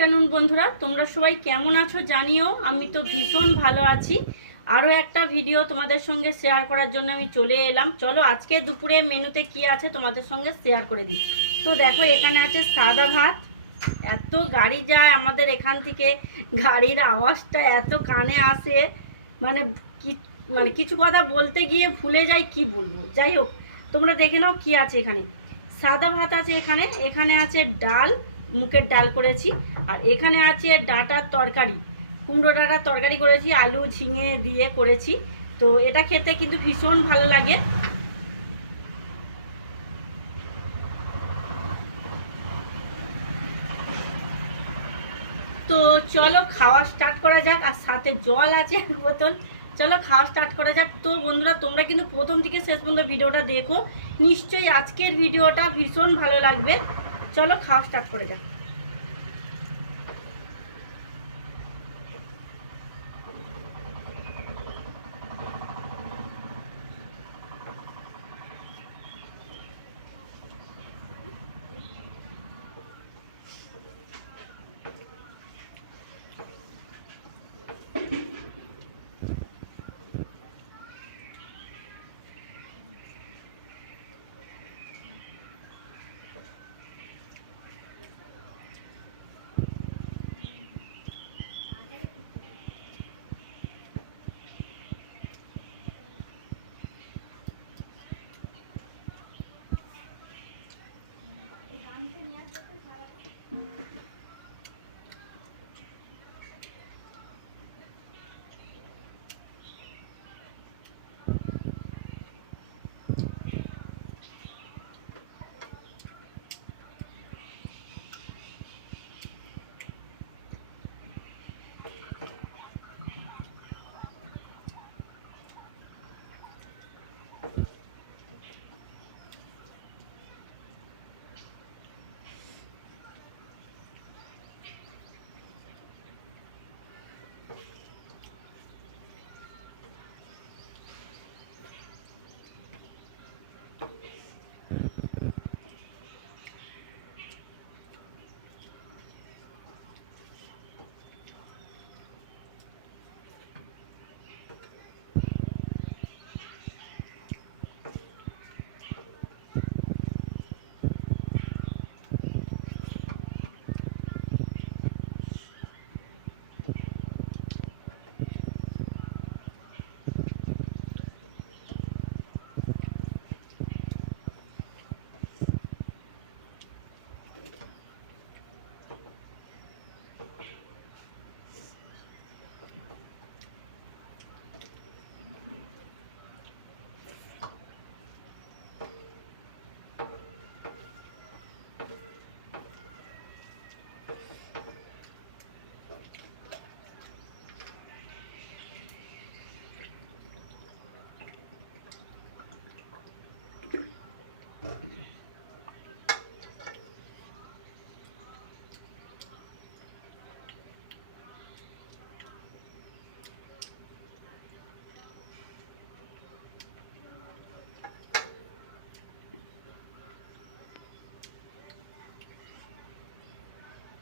Afternoon বন্ধুরা। তোমরা সবাই কেমন আছো জানিও। আমি তো ভীষণ ভালো আছি। আরও একটা ভিডিও তোমাদের সঙ্গে শেয়ার করার জন্য আমি চলে এলাম। চলো, আজকে দুপুরে মেনুতে কি আছে তোমাদের সঙ্গে শেয়ার করে দিই। তো দেখো, এখানে আছে সাদা ভাত। এত গাড়ি যায় আমাদের এখান থেকে। গাড়ির আওয়াজটা এত কানে আসে। মানে কি মানে কিছু কথা বলতে গিয়ে ভুলে যাই, কি বলব? যাই হোক, তোমরা দেখে নাও কি আছে এখানে। সাদা ভাত আছে এখানে। এখানে আছে ডাল মুখের ডাল করেছি। আর এখানে আছে ডাঁটার তরকারি। কুমড়ো ডাঁটার তরকারি করেছি, আলু ঝিঙে দিয়ে করেছি। তো এটা খেতে কিন্তু ভীষণ ভালো লাগে। তো চলো খাওয়া স্টার্ট করা যাক, আর সাথে জল আছে এক বোতল। চলো খাওয়া স্টার্ট করা যাক। তো বন্ধুরা, তোমরা কিন্তু প্রথম থেকে শেষ পর্যন্ত ভিডিওটা দেখো। নিশ্চয়ই আজকের ভিডিওটা ভীষণ ভালো লাগবে। চলো খাওয়া স্টার্ট করে যাক।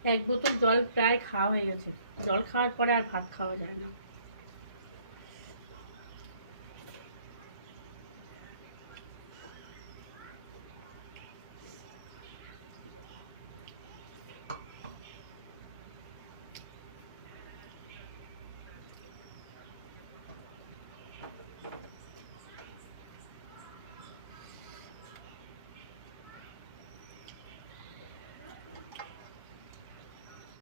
এক বোতল জল প্রায় খাওয়া হয়ে গেছে। জল খাওয়ার পরে আর ভাত খাওয়া যায় না।